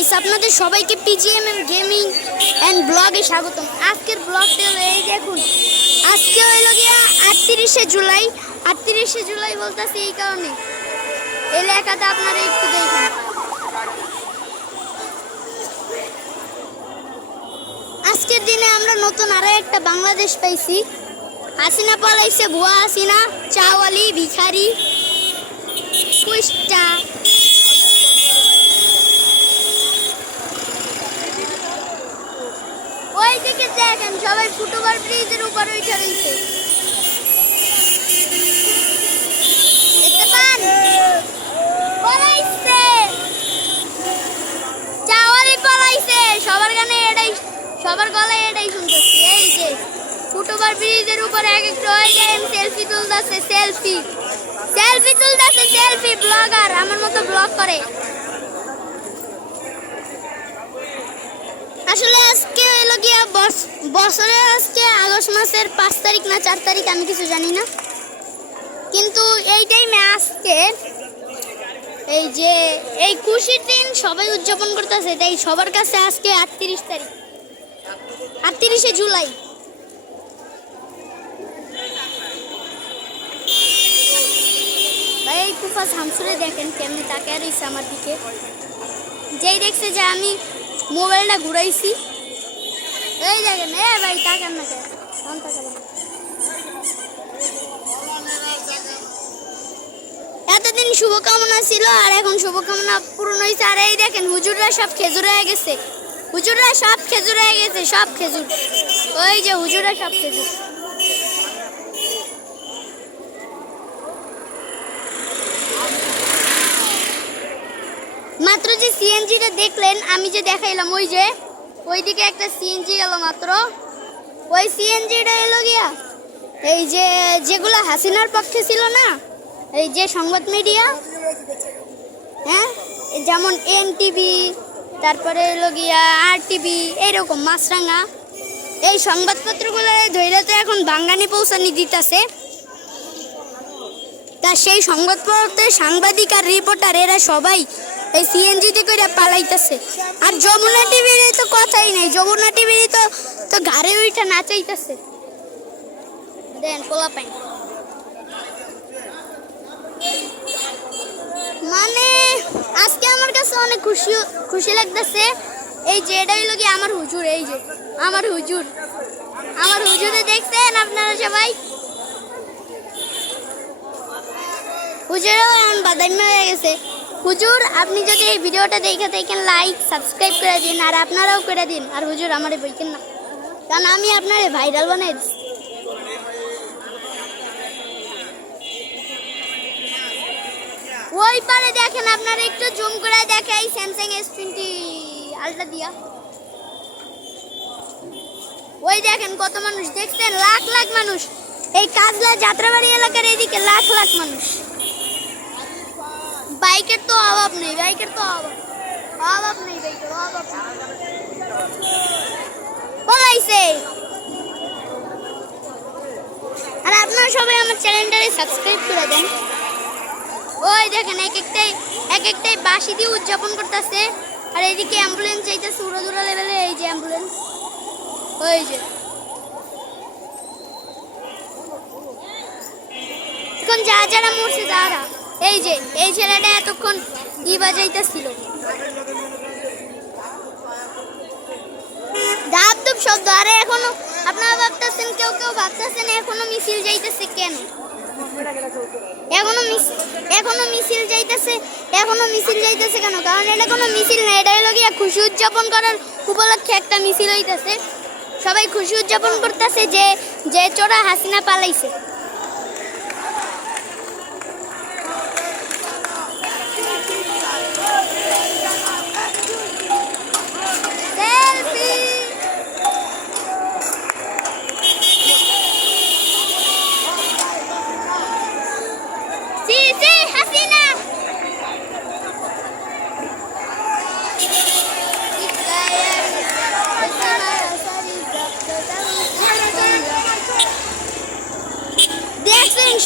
Guys, আপনাদের সবাইকে পিজিএমএম gaming and ব্লগে স্বাগতম। আজকের ব্লগটা হলো এই দেখুন, আজকে হইলো গিয়া ৩৮শে জুলাই। ৩৮শে জুলাই বলতেছি এই কারণে, এই লেখাটা আপনারা একটু দেখুন। আজকের দিনে আমরা নতুন আরো একটা বাংলাদেশ পাইছি। হাসিনা পালাইছে, ভুয়া হাসিনা, চাওয়ালি, ভিখারি, কুষ্টা। ওই দিকে দেখেন, সবাই ফুটওভার ব্রিজের উপর উঠে রয়েছে, দেখতে পান? পালাইছে, চাওয়ালি পালাইছে। সবার গানে এটাই, সবার গলায় এটাই শুনতেছি। এই যে ফুটওভার ব্রিজের উপর এক একটা হয়ে যায়, সেলফি তুলতেছে, সেলফি তুলতেছে, সেলফি ব্লগার, আমার মতো ব্লগ করে। আসলে আজকে হইলো গিয়া বছরের আজকে আগস্ট মাসের ৫ তারিখ না ৪ তারিখ, আমি কিছু জানি না, কিন্তু এই টাইমে আজকে এই যে এই খুশির দিন সবাই উদযাপন করতেছে, তাই সবার কাছে আজকে ৩৮ তারিখ, ৩৮শে জুলাই। ভাই এই কুফা শামসুরে দেখেন কেমনি তাকায় রয়েছে আমার দিকে, যেই দেখছে যে আমি মোবাইলটা ঘুরাইছি। এই দেখেন, এ ভাই তাকান না কেন, এতদিন শুভকামনা ছিল আর এখন শুভকামনা পূরণ হয়েছে। আর এই দেখেন হুজুররা সব খেজুর হয়ে গেছে, হুজুররা সব খেজুর হয়ে গেছে, সব খেজুর। ওই যে হুজুররা সব খেজুর। মাত্র যে সিএনজিটা দেখলেন, আমি যে দেখাইলাম, ওই যে ওইদিকে একটা সিএনজি গেল মাত্র। ওই সিএনজিটা এলো গিয়া এই যে যেগুলো হাসিনার পক্ষে ছিল না, এই যে সংবাদ মিডিয়া, হ্যাঁ, যেমন এনটিভি, তারপরে এলো গিয়া আরটিভি, এইরকম মাছরাঙা, এই সংবাদপত্রগুলো ধৈর্য তো এখন বাঙ্গানি পৌঁছানি দিতেছে। তা সেই সংবাদপত্রের সাংবাদিক আর রিপোর্টার এরা সবাই এই সিএনজিতে করে পালাইতেছে। আর যমুনা টিভির তো কথাই নাই, যমুনা টিভির তো ঘাড়ে উইটা নাচাইতেছে। দেন পোলা পাই, মানে আজকে আমার কাছে অনেক খুশি লাগতেছে। এই যে এটা হইল কি আমার হুজুর, এই যে আমার হুজুরে দেখছেন আপনারা সবাই, হুজুরও এখন বাদাইমা হয়ে গেছে। হুজুর, আপনি যদি এই ভিডিওটা দেখে থাকেন, লাইক সাবস্ক্রাইব করে দিন, আর আপনারাও করে দিন। আর হুজুর আমারে বইকেন না, কারণ আমি আপনারে ভাইরাল বানাই দিচ্ছি। ওই পারে দেখেন, আপনারা একটু জুম করে দেখাই, স্যামসাং S20 আলট্রা দিয়া। ওই দেখেন কত মানুষ, দেখছেন? লাখ লাখ মানুষ। এই কাজলা যাত্রাবাড়ি এলাকার এদিকে লাখ লাখ মানুষ। বাইকের তো অভাব নেই, বাইকের পলাইছে। আর আপনারা সবাই আমার চ্যানেলটারে সাবস্ক্রাইব করে দেন। ওই দেখেন এক একটাই বাঁশি দিয়ে উদযাপন করতেছে। আর এইদিকে অ্যাম্বুলেন্স চাইতেছে উড়াদুরা লেভেলে, এই যে অ্যাম্বুলেন্স, ওই যে এখন যারা মরছে তারা, এই যে এই ছেলেটা এতক্ষণ বাজাইতেছিল, ধাপ ধুপ শব্দ। আরে এখনো আপনারা ভাবতেছেন, কেউ ভাবতেছেন এখনো মিছিল যাইতেছে কেন? এখনো মিছিল যাইতেছে কেন? কারণ এটা কোনো মিছিল না, এটা হলো গিয়া খুশি উদযাপন করার উপলক্ষে একটা মিছিল হইতেছে। সবাই খুশি উদযাপন করতেছে যে চোরা হাসিনা পালাইছে।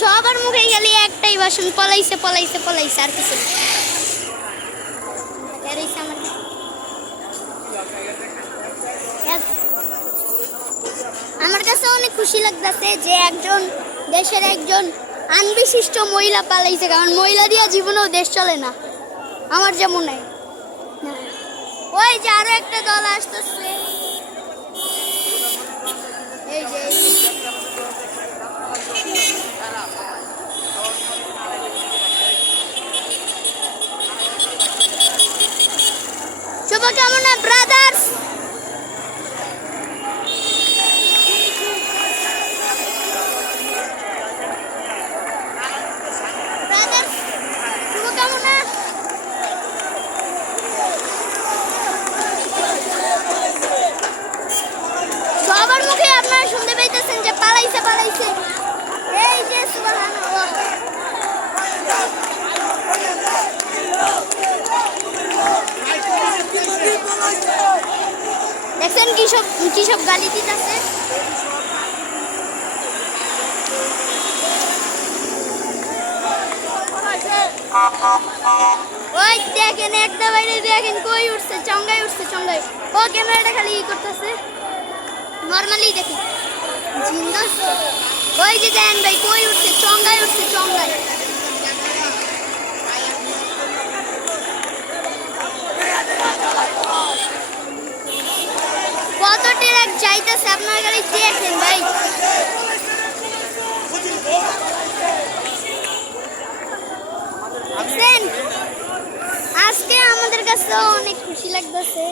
সবার মুখে গেলে একটাই ভাষণ, পলাইছে, আর কিছু কাছে অনেক খুশি লাগতেছে যে একজন দেশের একজন আনবিশিষ্ট মহিলা পালাইছে, কারণ মহিলা দিয়া জীবনেও দেশ চলে না, আমার যেমন নাই। ওই যে আরো একটা দল আসতেছে, এই যে শুভকামনা ব্রাদার্স। শুভকামনা। সবার মুখে আপনারা শুনতে পাইতেছেন যে পালাইছে পালাইছে। এই যে সুবহানাল্লাহ, দেখছেন কি সব গালি দিতেছে। ওই দেখেন একটা বাইরে দেখেন কই উঠছে, চঙ্গাই উঠছে, চঙ্গাই। ও ক্যামেরাটা খালি ই করতেছে, নরমালি দেখি জিন্দা। ওই যে দেন ভাই কই উঠছে, চঙ্গাই উঠছে, চঙ্গাই। কত ট্রাক যাইতেছে আপনার গাড়ি দেখেন ভাই। আজকে আমাদের কাছে অনেক খুশি লাগতেছে।